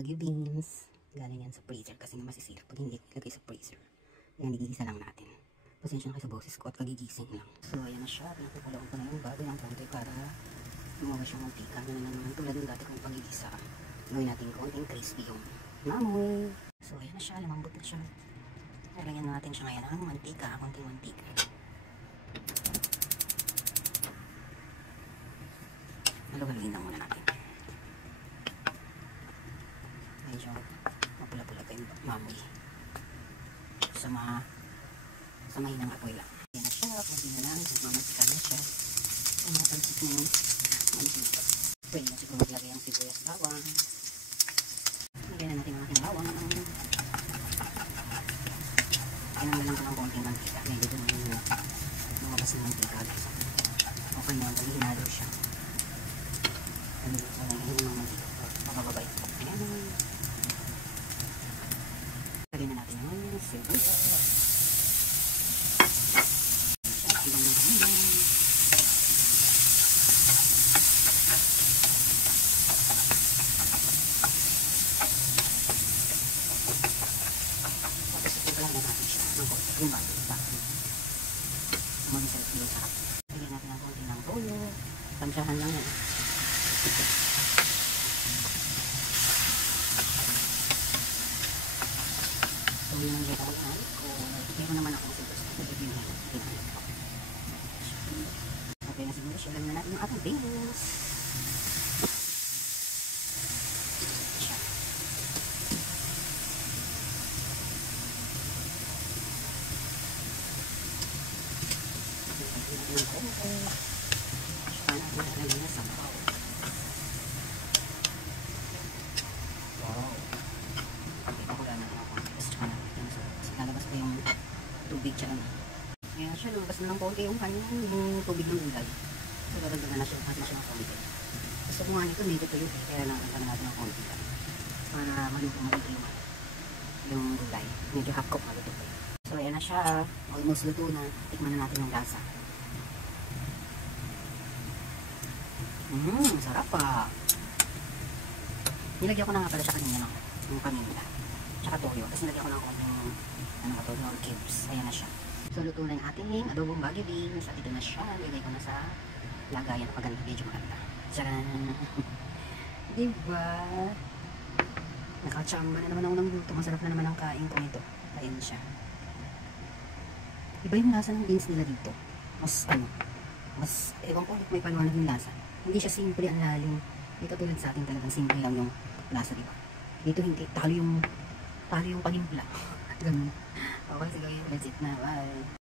Baguio beans. Galing yan sa freezer kasi nga masisira pag hindi ilagay sa freezer. Yan, igigisa lang natin. Pasensya na kayo sa boses ko at kagigising lang. So, ayan na siya. Pinapakulawan ko na yung bago ng konti para lumawas yung mantika. Yun na naman tulad yung dati kong pagigisa. Gawin natin konting crispy yung mamoy. So, ayan na siya. Lumambot na siya. Nalagyan natin siya ngayon ng mantika. Konting mantika. Haluin lang muna natin. Medyo mapula-pula pa yung mamoy. Sa mahinang apoy lang. Ayan na siya. Kunti na lang. Mamantika na siya. Ang mapansit na yung mantika. Pwede na siguro maglagay ang sibuyas bawang. Lagyan na natin ang ating bawang. Kailangan na lang ko ng konting mantika. Medyo doon yung lumabas ng mantika. Okay na. Pag hinalo siya. Pag-iluto na yung mantika. Pagkababay. Ayan. Lagyan na natin yung sibuyas. Ibang ng kamilang. Tapos ipaglang na natin siya ng konti. Yung bago. Umagisal yung sarap. Lagyan natin ng konti ng toyo. Tansyahan lang yan. Toyo ng geta ko yan. Meron naman ako siguro. Okay na siguro siya. Lagyan na natin yung ating beans. Lagyan natin yung konti. Saka natin lagyan na sa baw. Wow. Okay, pakula natin ang konti. Saka natin lalabas pa yung tubig siya na. Kaya siya lumabas na lang konti yung kanyang yung tubig ng gulay. So dadagdagan na siya kasi siya ng konti. Gusto ko nga nito medyo tuyo kaya nakakanta natin ng konti lang. Para maluto maluto yung gulay. Medyo half cook maluto pa. So ayan na siya. Almost luto na. Tikman na natin yung lasa. Sarap pa. Nilagyan ko na nga pala siya kanina yung paminta. Tsaka toyo. Tapos nilagyan ko na konting toyo cubes. Ayan na siya. So luto na yung ating adobong Baguio beans. At ito na siya. Nilagay ko na sa lagayan. Paganda. Medyo maganda. Tcharan! Diba? Nakachamba na naman ako ng luto. Masarap na naman ang kain ko nito. Ayan siya. Iba yung lasa ng beans nila dito. Mas ewan ko may paliwanag yung lasa. Hindi siya simple ang lalim. Dito tulad sa atin talagang simple lang yung lasa, diba? Dito hindi. Talo yung panimpla. Ganun. Okay, sige. That's it na. Bye.